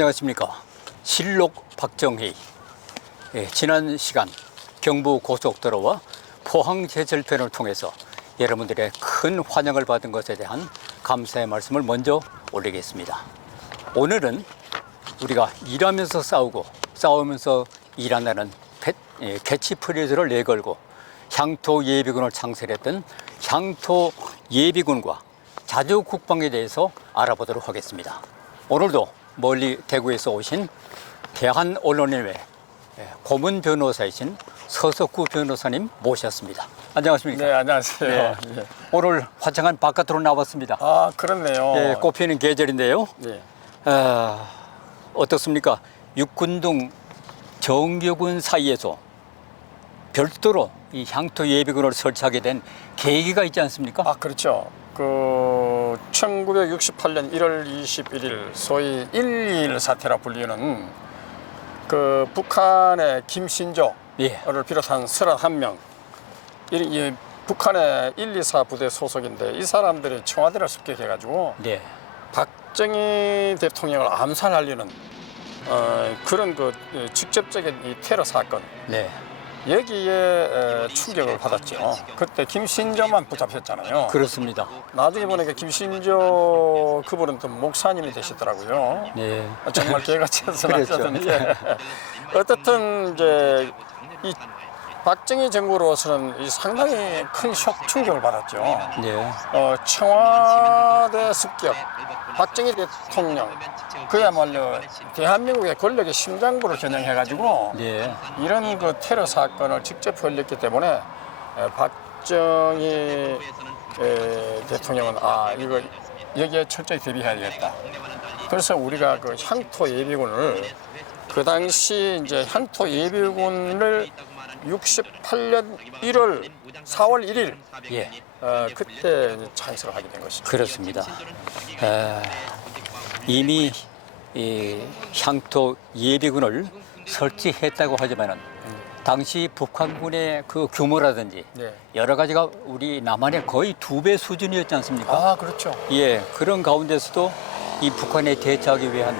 안녕하십니까. 실록 박정희. 지난 시간 경부고속도로와 포항제철편을 통해서 여러분들의 큰 환영을 받은 것에 대한 감사의 말씀을 먼저 올리겠습니다. 오늘은 우리가 일하면서 싸우고 싸우면서 일한다는 캐치프레이즈를 내걸고 향토 예비군을 창설했던 향토 예비군과 자주국방에 대해서 알아보도록 하겠습니다. 오늘도 멀리 대구에서 오신 대한언론인회 고문 변호사이신 서석구 변호사님 모셨습니다. 안녕하십니까? 네, 안녕하세요. 네. 네. 오늘 화창한 바깥으로 나왔습니다. 아, 그렇네요. 네, 꽃피는 계절인데요. 네. 어떻습니까? 육군 정규군 사이에서 별도로 이 향토 예비군을 설치하게 된 계기가 있지 않습니까? 아, 그렇죠. 1968년 1월 21일 소위 1.21 사태라 불리는 북한의 김신조를 예. 비롯한 31명, 이 북한의 124 부대 소속인데 이 사람들이 청와대를 습격해가지고 네. 박정희 대통령을 암살하려는 그런 직접적인 이 테러 사건. 네. 여기에 충격을 받았죠. 그때 김신조만 붙잡혔잖아요. 그렇습니다. 나중에 보니까 김신조 그분은 또 목사님이 되시더라고요. 네. 정말 개같이 해서 그렇죠. 나셨는데 어떻든 이제 이 박정희 정부로서는 상당히 큰 충격을 받았죠. 네. 청와대 습격, 박정희 대통령 그야말로 대한민국의 권력의 심장부를 겨냥해가지고 네. 이런 테러 사건을 직접 벌였기 때문에 박정희 대통령은 이거 여기에 철저히 대비해야겠다. 그래서 우리가 향토 예비군을 그 당시 이제 향토 예비군을 68년 4월 1일 예. 그때 창설을 하게 된 것이죠. 그렇습니다. 이미 이 향토 예비군을 설치했다고 하지만은 당시 북한군의 그 규모라든지 네. 여러 가지가 우리 남한의 거의 2배 수준이었지 않습니까? 아, 그렇죠. 예, 그런 가운데서도 이 북한에 대처하기 위한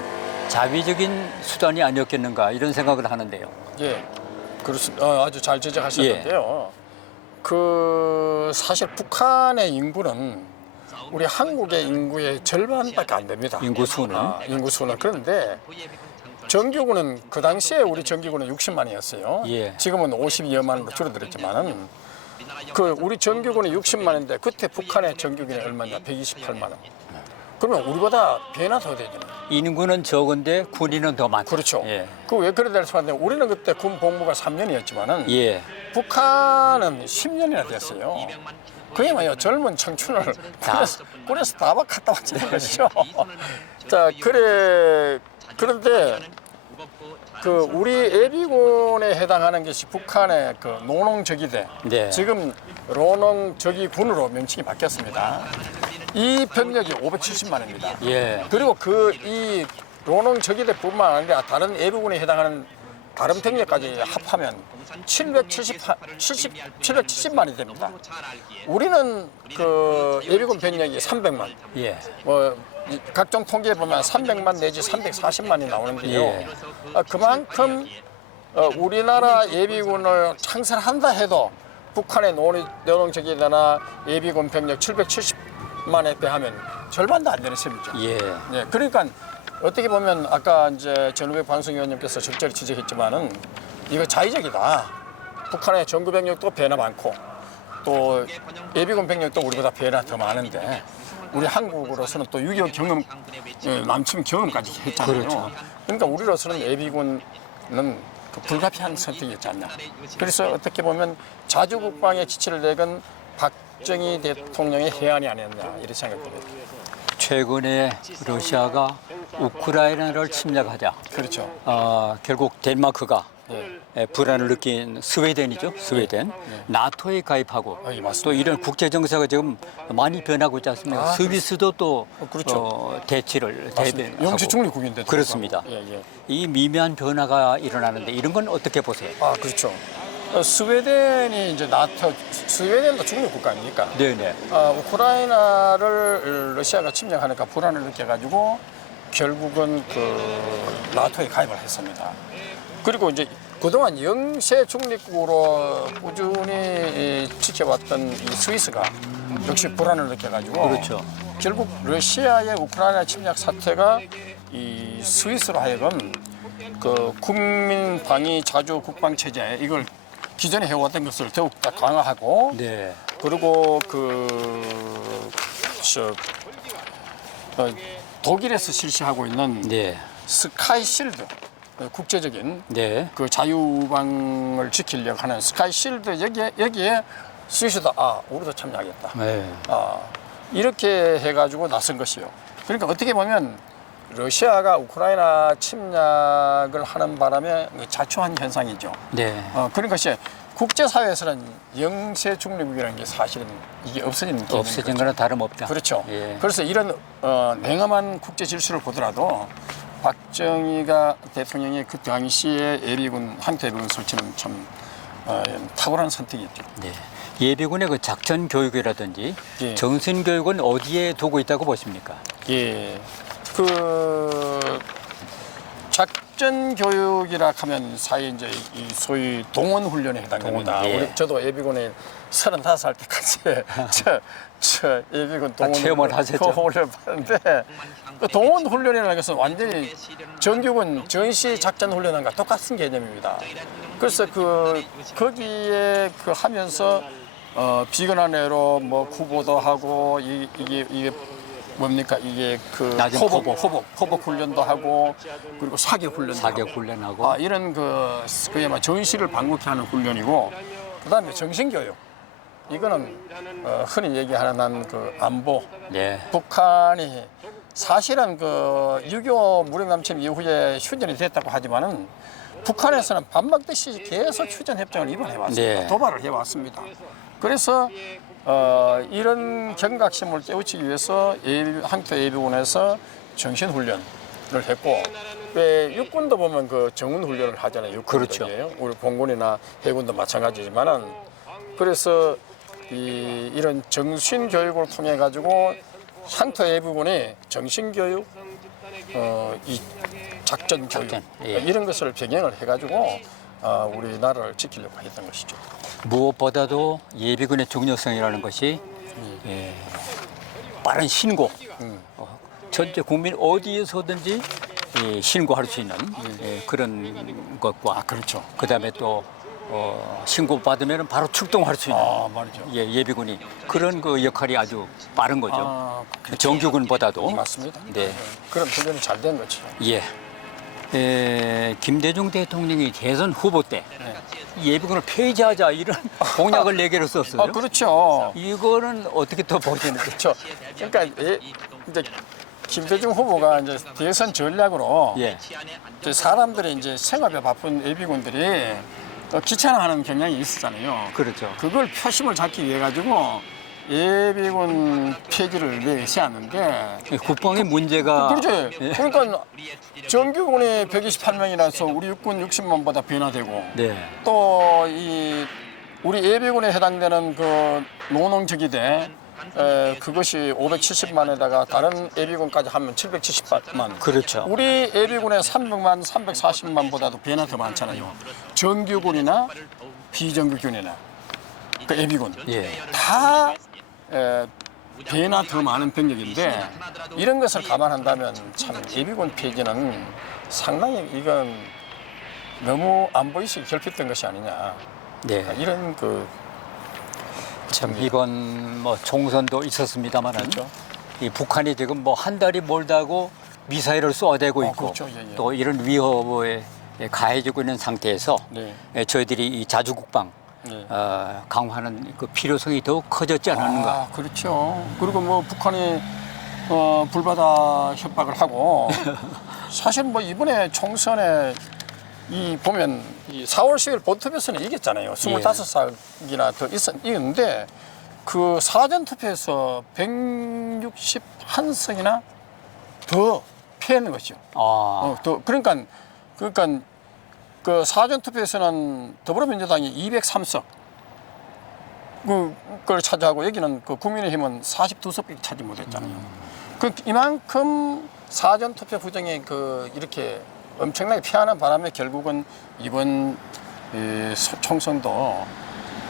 자비적인 수단이 아니었겠는가 이런 생각을 하는데요. 예, 그렇습니다. 아주 잘 지적하셨는데요. 사실 북한의 인구는 우리 한국의 인구의 절반밖에 안 됩니다. 인구수는? 인구수는. 그런데 정규군은 그 당시에 우리 정규군은 60만이었어요. 예. 지금은 52여만으로 줄어들었지만은 우리 정규군이 60만인데 그때 북한의 정규군이 얼마냐? 128만 원. 그러면 우리보다 배나 더 되잖아요. 인구는 적은데 군인은 더 많다. 그렇죠. 예. 왜 그래 될 수가 있는데 우리는 그때 군 복무가 3년이었지만은 예. 북한은 10년이나 됐어요. 그야말로 젊은 청춘을 군에서 다 갔다 왔다는 것이죠. 자, 그런데 우리 예비군에 해당하는 것이 북한의 노농저기대. 네. 지금 로농저기군으로 명칭이 바뀌었습니다. 이 병력이 570만입니다. 예. 그리고 이 로농저기대뿐만 아니라 다른 예비군에 해당하는 다른 병력까지 합하면 770만이 됩니다. 우리는 예비군 병력이 300만. 예. 각종 통계에 보면 300만 내지 340만이 나오는데요. 예. 그만큼 우리나라 예비군을 창설한다 해도 북한의 노농저기대나 예비군 병력 770만에 비하면 절반도 안 되는 셈이죠. 예. 네, 그러니까 어떻게 보면 아까 이제 전우백 방송위원님께서 적절히 지적했지만은 이거 자의적이다. 북한의 정규 병력도 배나 많고 또 예비군 병력도 우리보다 배나 더 많은데 우리 한국으로서는 또 6.25 경험 남침 경험까지 했잖아요. 그렇죠. 그러니까 우리로서는 예비군은 불가피한 선택이었지 않나. 그래서 어떻게 보면 자주국방의 지치를 내건 박정희 대통령의 해안이 아니었나 이런 생각이 듭니다. 최근에 러시아가 우크라이나를 침략하자. 그렇죠. 결국 덴마크가 네. 불안을 느낀 스웨덴이죠. 스웨덴. 나토에 가입하고 맞습니다. 또 이런 국제 정세가 지금 많이 변하고 있지 않습니까? 스위스도 또 그렇죠. 대치를 대변하고 영시 중립국인데 그렇습니다. 예. 이 미묘한 변화가 일어나는데 이런 건 어떻게 보세요? 그렇죠. 스웨덴이 이제 스웨덴도 중립국가 아닙니까? 네네. 우크라이나를 러시아가 침략하니까 불안을 느껴가지고 결국은 그 나토에 가입을 했습니다. 그리고 이제 그동안 영세 중립국으로 꾸준히 지켜왔던 이 스위스가 역시 불안을 느껴가지고 그렇죠. 결국 러시아의 우크라이나 침략 사태가 이 스위스로 하여금 그 국민 방위 자주 국방 체제 이걸 기존에 해왔던 것을 더욱 더 강화하고 네. 그리고 독일에서 실시하고 있는 네. 스카이 실드 국제적인 네. 그 자유방을 지키려고 하는 스카이 실드 여기에 스위스도 우리도 참여하겠다. 네. 이렇게 해가지고 나선 것이요. 그러니까 어떻게 보면 러시아가 우크라이나 침략을 하는 바람에 자초한 현상이죠. 네. 그런 것이 국제사회에서는 영세 중립국이라는 게 사실은 이게 없어진 없어진 거나 다름없다. 그렇죠. 예. 그래서 이런 냉엄한 국제 질서를 보더라도 박정희가 대통령이 그 당시에 예비군 항토예비군 설치는 참 탁월한 선택이었죠. 네. 예비군의 그 작전 교육이라든지 예. 정신 교육은 어디에 두고 있다고 보십니까? 예, 그 작전 교육이라 하면 사회 이제 이 소위 동원 훈련에 해당됩니다. 동원, 예. 저도 예비군에 35살 때까지 저 예비군 동원 체험을 하셨죠? 훈련 받는데 그 동원 훈련이라는 것은 완전히 정규군 전시 작전 훈련과 똑같은 개념입니다. 그래서 거기에 하면서 비근한 애로 뭐 구보도 하고 이게 뭡니까 이게 낮은 호복 훈련도 하고 그리고 사격 훈련도 사격 하고 훈련하고 이런 그야말로 전시를 방북케 하는 훈련이고 그다음에 정신교육 이거는 흔히 얘기하는 그 안보 네. 북한이 사실은 그 6.25 무력남침 이후에 휴전이 됐다고 하지만은 북한에서는 밥 먹듯이 계속 휴전 협정을 위반해 왔습니다. 네. 도발을 해 왔습니다. 그래서 이런 경각심을 깨우치기 위해서 항토 예비군에서 정신 훈련을 했고 왜 육군도 보면 그 정훈 훈련을 하잖아요. 육군도. 그렇죠. 우리 공군이나 해군도 마찬가지지만은 그래서 이런 정신 교육을 통해 가지고 항토 예비군이 정신 교육, 이 작전 교육 예. 이런 것을 병행을 해가지고 우리나라를 지키려고 했던 것이죠. 무엇보다도 예비군의 중요성이라는 것이 예, 빠른 신고, 전체 국민 어디에서든지 신고할 수 있는 그런 것과 그렇죠. 그다음에 또 신고 받으면 바로 출동할 수 있는 말이죠. 예비군이 그런 그 역할이 아주 빠른 거죠. 정규군보다도. 맞습니다. 네. 그런 훈련이 잘 된 거죠. 예. 김대중 대통령이 대선 후보 때 예비군을 폐지하자 이런 공약을 내기로 썼어요. 그렇죠. 이거는 어떻게 또 보시는지? 그렇죠. 그러니까 이제 김대중 후보가 이제 대선 전략으로 예. 이제 사람들이 이제 생활에 바쁜 예비군들이 귀찮아하는 경향이 있었잖아요. 그렇죠. 그걸 표심을 잡기 위해 가지고 예비군 폐지를 내세웠는데 국방의 문제가 그렇죠. 예. 그러니까 정규군이 128명이라서 우리 육군 60만보다 변화되고 네. 또 우리 예비군에 해당되는 그 노농적이대 그것이 570만에다가 다른 예비군까지 하면 770만. 그렇죠. 우리 예비군의 300만, 340만보다도 배나 더 많잖아요. 정규군이나 비정규군이나 그 예비군 예. 다 배나 더 많은 병력인데 이런 것을 감안한다면 참 예비군 폐지는 상당히 이건 너무 안보의식이 결핍된 것이 아니냐. 네. 이런 참 이번 뭐 총선도 있었습니다만은 그렇죠. 이 북한이 지금 뭐 한 달이 멀다고 미사일을 쏘아대고 있고 그렇죠. 예, 예. 또 이런 위협에 가해지고 있는 상태에서 네. 저희들이 이 자주국방 네. 강화하는 그 필요성이 더욱 커졌지 않았는가. 그렇죠. 그리고 뭐 북한이 불바다 협박을 하고 사실 뭐 이번에 총선에 보면 이 4월 10일 본투표에서는 이겼잖아요. 25석이나 더 이겼는데 그 사전투표에서 161석이나 더 피했는 것이죠. 그러니까 그 사전투표에서는 더불어민주당이 203석 그걸 차지하고 여기는 그 국민의힘은 42석밖에 차지 못했잖아요. 이만큼 사전 투표 부정이 이렇게 엄청나게 피하는 바람에 결국은 이번 총선도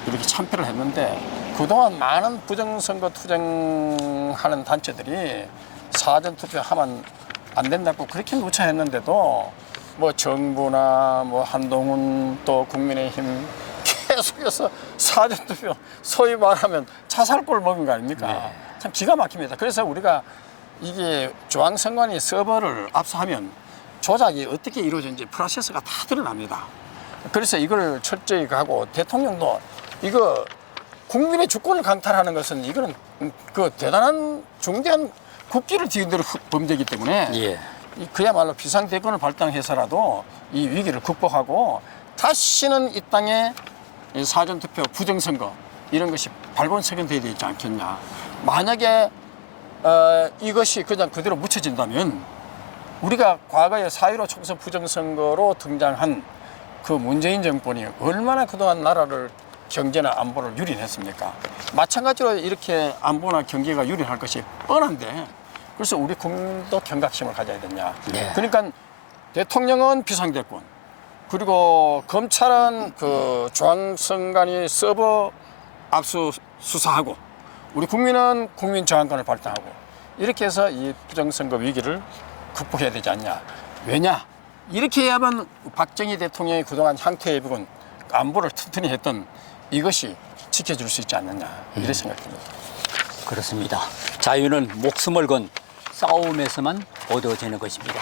이렇게 참패를 했는데 그동안 많은 부정선거 투쟁하는 단체들이 사전 투표하면 안 된다고 그렇게 누차했는데도 뭐 정부나 뭐 한동훈 또 국민의힘 계속해서 사전 투표 소위 말하면 자살골 먹은 거 아닙니까? 네. 참 기가 막힙니다. 그래서 우리가 이게 중앙선관위 서버를 압수하면 조작이 어떻게 이루어졌는지 프로세스가 다 드러납니다. 그래서 이걸 철저히 하고 대통령도 이거 국민의 주권을 강탈하는 것은 이거는 그 대단한 중대한 국기를 뒤흔드는 범죄이기 때문에 예. 그야말로 비상대권을 발동해서라도 이 위기를 극복하고 다시는 이 땅에 이 사전투표 부정선거 이런 것이 발본색연돼야 되지 않겠냐. 만약에 이것이 그냥 그대로 묻혀진다면 우리가 과거에 4.15 총선 부정선거로 등장한 그 문재인 정권이 얼마나 그동안 나라를 경제나 안보를 유린했습니까? 마찬가지로 이렇게 안보나 경제가 유린할 것이 뻔한데 그래서 우리 국민도 경각심을 가져야 되냐. 네. 그러니까 대통령은 비상대권 그리고 검찰은 그 중앙선관위 서버 압수 수사하고 우리 국민은 국민저항권을 발동하고 이렇게 해서 이 부정선거 위기를 극복해야 되지 않냐. 왜냐? 이렇게 해야만 박정희 대통령이 그동안 향토예비군 안보를 튼튼히 했던 이것이 지켜줄 수 있지 않느냐 이런 생각이 듭니다. 그렇습니다. 자유는 목숨을 건 싸움에서만 얻어지는 것입니다.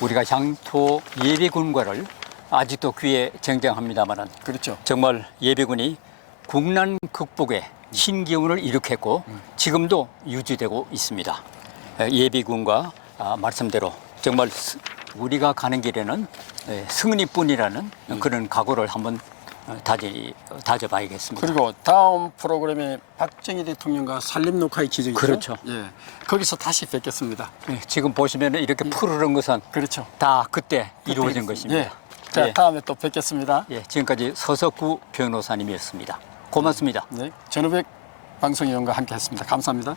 우리가 향토 예비군과를 아직도 귀에 쟁쟁합니다만은 그렇죠. 정말 예비군이 국난 극복에 신기운을 일으켰고 지금도 유지되고 있습니다. 예비군과 말씀대로 정말 우리가 가는 길에는 승리뿐이라는 그런 각오를 한번 다져봐야겠습니다. 그리고 다음 프로그램이 박정희 대통령과 산림 녹화의 기적이죠. 그렇죠. 예, 거기서 다시 뵙겠습니다. 지금 보시면 이렇게 푸르른 것은 그렇죠. 다 그때 이루어진 것입니다. 예. 자, 예. 다음에 또 뵙겠습니다. 예, 지금까지 서석구 변호사님이었습니다. 고맙습니다. 네, 전우백 방송위원과 함께했습니다. 감사합니다.